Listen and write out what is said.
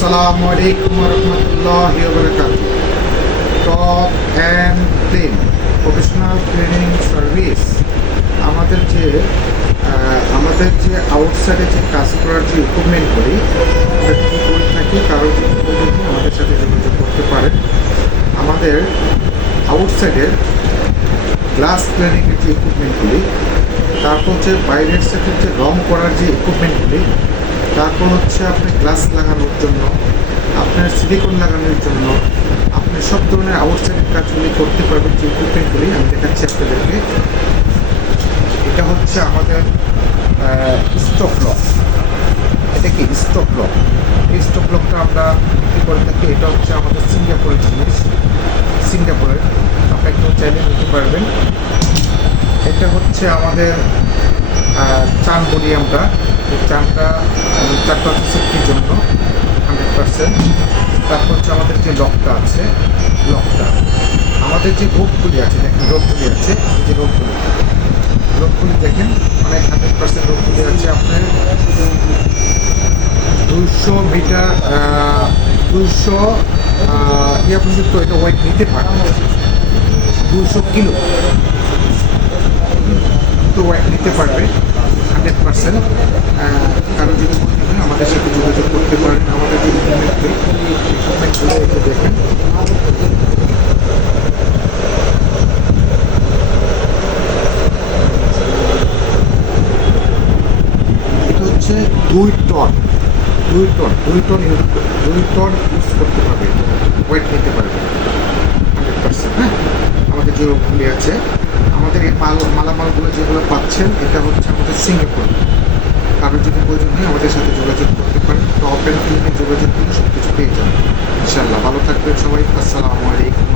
আসসালামু আলাইকুম রহমতুল্লাহি ওয়া বারাকাতুহু। Top and clean professional cleaning service আমাদের যে আউটসাইডে যে কাজ করার যে ইকুইপমেন্টগুলি কী করে থাকি, কারো যদি প্রয়োজন হয় আমাদের সাথে যোগাযোগ করতে পারেন। আমাদের আউটসাইডের গ্লাস ক্লিনিংয়ের যে ইকুইপমেন্টগুলি, তারপর হচ্ছে বাইরের সাথে যে রং করার যে ইকুইপমেন্টগুলি, তারপর হচ্ছে আপনি গ্লাস লাগানোর জন্য, আপনার সিলিকন লাগানোর জন্য, আপনি সব ধরনের আউটসাইডের কাজগুলি করতে পারবেন যে ইকুইপমেন্টগুলি আমি দেখাচ্ছি আপনাদেরকে। এটা হচ্ছে আমাদের স্টপ লক। এটা কি স্টপ লক? এই স্টপ লকটা আমরা বিক্রি করে থাকি। এটা হচ্ছে আমাদের সিঙ্গাপুরের জিনিস, সিঙ্গাপুরের, আপনারা কেউ চাইলে নিতে পারবেন। এটা হচ্ছে আমাদের চান বলি আমরা। এই চানটা হচ্ছে সেফটির জন্য 100%। তারপর হচ্ছে আমাদের যে লকটা আছে, লকটা আমাদের যে রোগগুলি আছে, দেখেন রোগগুলি আছে, এই যে রোগগুলি দেখেন অনেক 100% রোগগুলি আছে। আপনার 200 মিটার 200 পর্যন্ত এটা ওয়েট নিতে পারে, 200 কিলো তো ওয়েট নিতে পারবে 100%। কারো যদি মনে হয় আমাদের সাথে যোগাযোগ করতে পারেন। আমাদের যে ইকুইপমেন্টগুলো একটু দেখেন, এটা হচ্ছে 2 টন ইউজ করতে পারবে, ওয়েট নিতে পারবে 100%। হ্যাঁ, আমাদের যে রোগগুলি আছে, আমাদের এই মালামালগুলো যেগুলো পাচ্ছেন, এটা হচ্ছে আমাদের সিঙ্গাপুর। কারো যদি প্রয়োজন হয় আমাদের সাথে যোগাযোগ করতে পারেন। টপ অ্যান্ড ক্লিনে যোগাযোগ করে সব কিছু পেয়ে যাবেন ইনশাল্লাহ। ভালো থাকবেন সবাই। আসসালামু আলাইকুম।